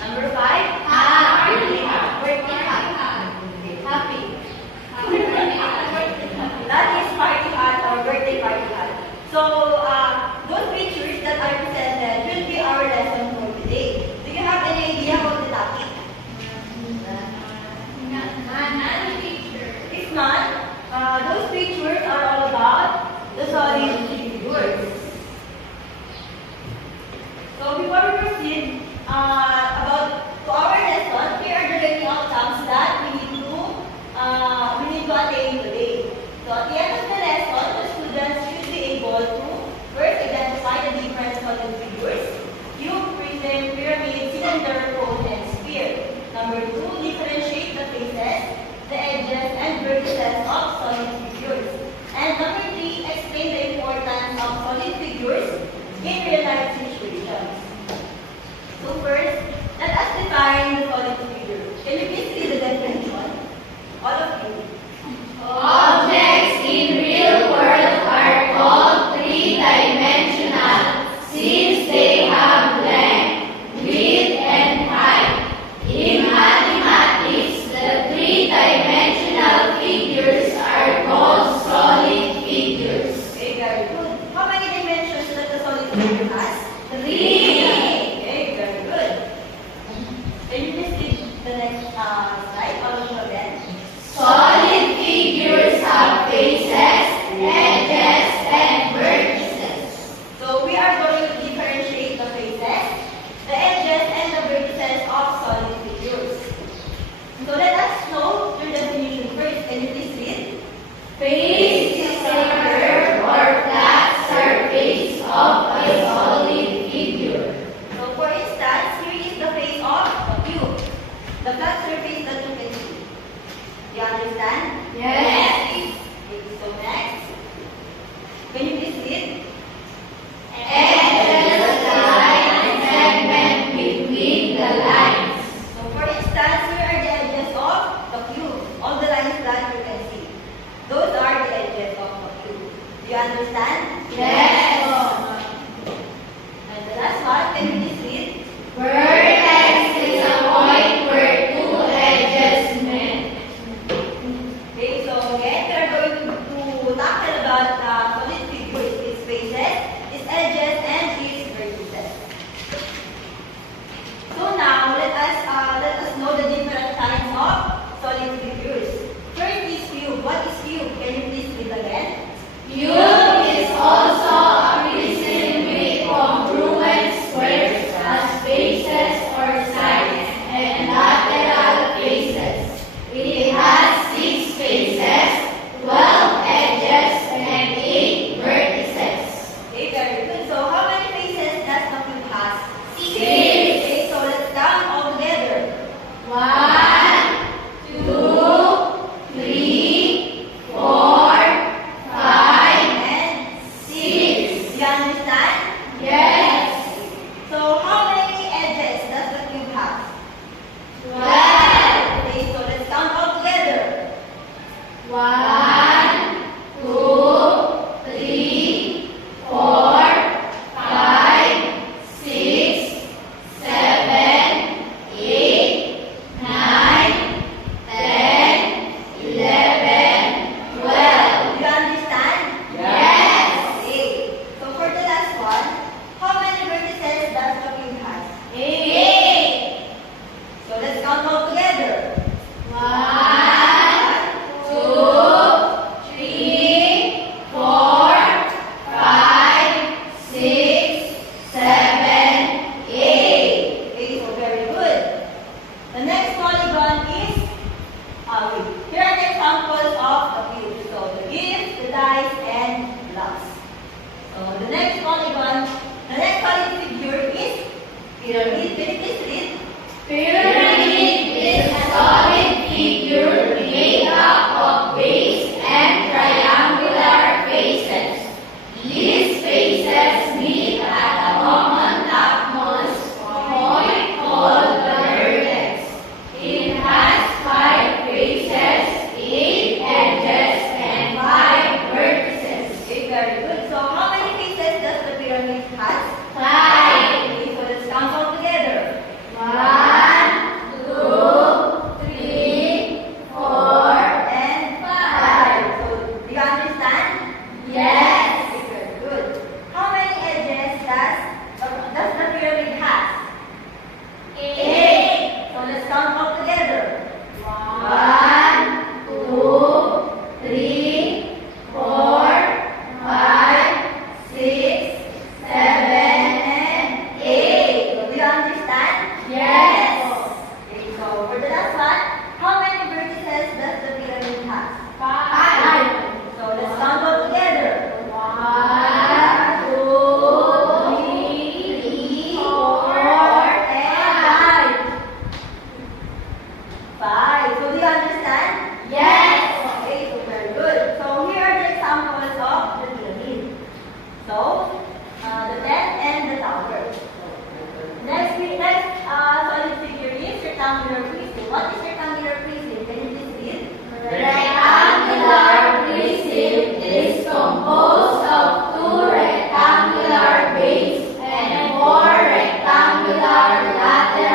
Number 5, happy. Birthday hat. Happy. That is party hat or birthday party hat. So, those pictures that I presented will be our lesson for today. Do you have any idea about the topic? If not, those pictures are all about the solid figures. So before we proceed about to our lesson, here are the learning outcomes that we need to attain today. So at the end of the lesson, the students should be able to first identify the different solid figures: cube, prism, pyramid, cylinder, cone, and sphere. Number 2, differentiate the faces, the edges, and vertices of solid figures. And number 3, explain the importance of solid figures in real-life situations. So first, let us define the solid figure. Can you please see the definition? All of you. Objects in real world are called three-dimensional since they have length, width, and height. In mathematics, the three-dimensional figures are called solid figures. Okay, very good. How many dimensions does the solid figure has? 3. Okay, very good. Can you please see the next slide? All of you again. Solid figures have faces, edges, and vertices. So we are going to differentiate the faces, the edges, and the vertices of solid figures. So let us know your definition first. Can you please read? Face is a curve or flat surface of a solid figure. So for instance, here is the face of a cube, the flat surface that you can see. You understand? Yes. Okay, so next. Can you please read? Edges, line, and segment between the lines. So for instance, here are the edges of the cube. All the lines that you can see. Those are the edges of the cube. Do you understand? Yes. And the last one, can you please read? Vertex is a point where two edges meet. Okay, so again, we are going to tackle about solid figures, its faces, its edges, and its vertices. So now, let us know the different kinds of solid figures. First is cube. What is cube? Can you please read again? Cube is also a prism with congruent squares as faces or sides and lateral faces. It has 6 faces, 12 edges, and 8 vertices. Okay, very good. So how many faces does the cube has? 6. Okay, so let's count all together. 1, 2, 3, 4, 5, And 6. you understand? Yes. So how many edges does the cube have? 12. Okay, so let's count all together. 1, 2, 3, 4, 5, 6, 7, 8, 9, 10, 11, 12. Do you understand? Yes. Okay. So for the last one, how many vertices does the cube have? 8. So let's count all together. 1, 2, 3, 4, 5, 6, 7, 8. Okay, so very good. The next polygon is, wait. Here are the examples of the cube. So the gift, the dice, and blocks. So the next polygon, the next solid figure is pyramid. Can you please read? Pyramid is a solid figure made up of base and triangular faces. These faces meet at a common topmost point called the vertex. It has 5 faces, 8 edges, and 5 vertices. Okay, very good. So how many faces does the pyramid has? 5. Okay, so let's count all together. 1,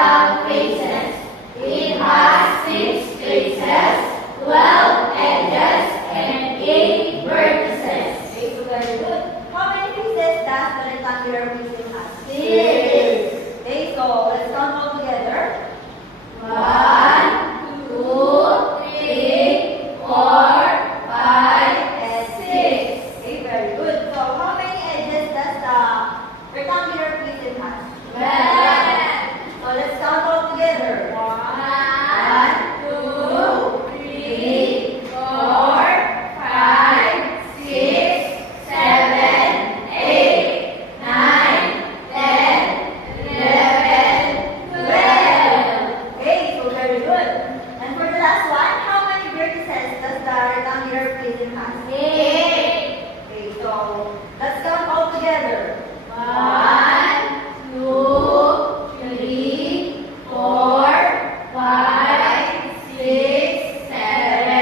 lateral faces. It has 6 faces, 12 edges, and 8 vertices. Okay, so very good. How many faces does the rectangular prism have? 6. Okay, so let's count all together. 1, 2, 3, 4, 5, and 6. Okay, very good. So how many edges does the rectangular prism have? 12. So let's count all together. 1, 2, 3, 4, 5, 6, 7, 8, 9, 10, 11, 12. Okay, so very good. And for the last one, how many vertices does the rectangular prism have? 8. Okay, so let's count all together. 1, 2, 3, 4, 5, 6, 7,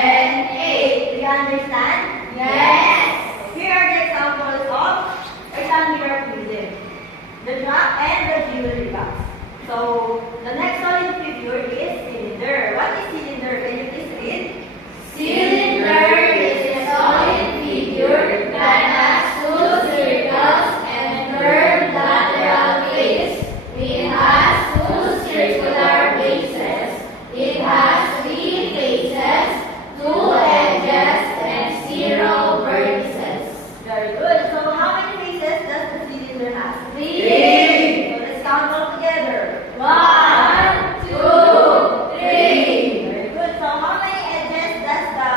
8. Do you understand? Yes. Here are the examples of rectangular prism. The drum and the jewelry box. So the next solid figure is cylinder. What is cylinder? Can you please read? Cylinder is a solid figure that has 2 circles and curved lateral face. It has 2 circular bases. It has 3 faces, 2 edges, and 0 vertices. Very good. So how many faces does the cylinder have? 3. So let's count all together. 1, 2, 3. Very good. So how many edges does the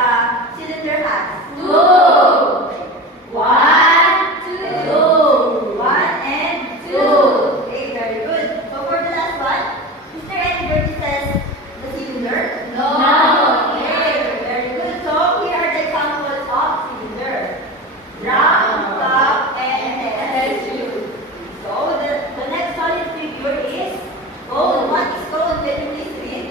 cylinder have? 2. 1, 2. 1 and 2. Okay, very good. So for the last one, is there any vertices the cylinder? No. Okay, very good. So here are the examples of cylinder. Round, cup, and head. So the next solid figure is cone. What is cone? Can you please read?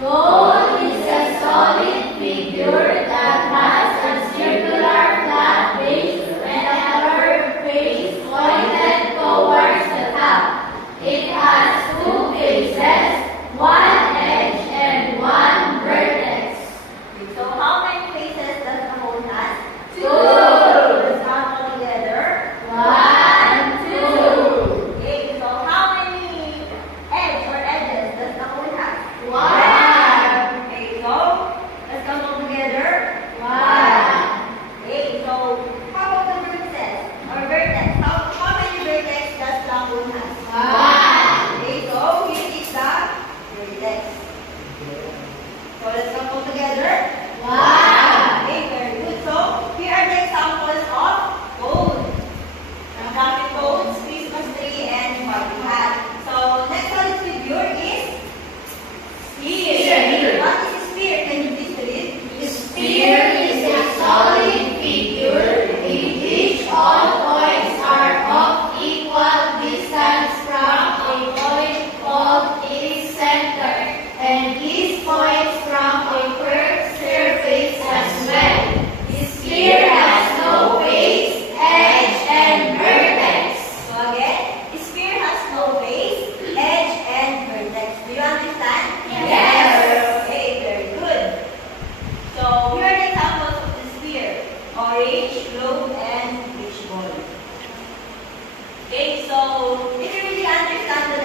Cone is a solid figure that has a circular flat base and a curved face pointed towards the top. It has 2 faces, 1 edge, and 1 vertex. Okay, so how many faces does the cone have? 2. Let's count all together. 1, 2. Okay, so how many edge or edges does the cone have? 1. Okay, so let's count all together. 1. Okay, so how about the vertices or vertex? How many vertex does the cone have? 1. Okay, so here is the vertex. So let's count all together. 1. Okay, very good. So here are the examples of cones. Traffic cones, Christmas tree, and party hat. So next solid figure is sphere. What is a sphere? Can you please read? Sphere is a solid figure in which all points are of equal distance from a point called its center, and these points from a curved surface as well. The sphere has no base, edge, and vertex. So again, a sphere has no base, edge, and vertex. Do you understand? Yes. Okay, very good. So here are the examples of the sphere: orange, globe, and beach ball. Okay, so if you really understand the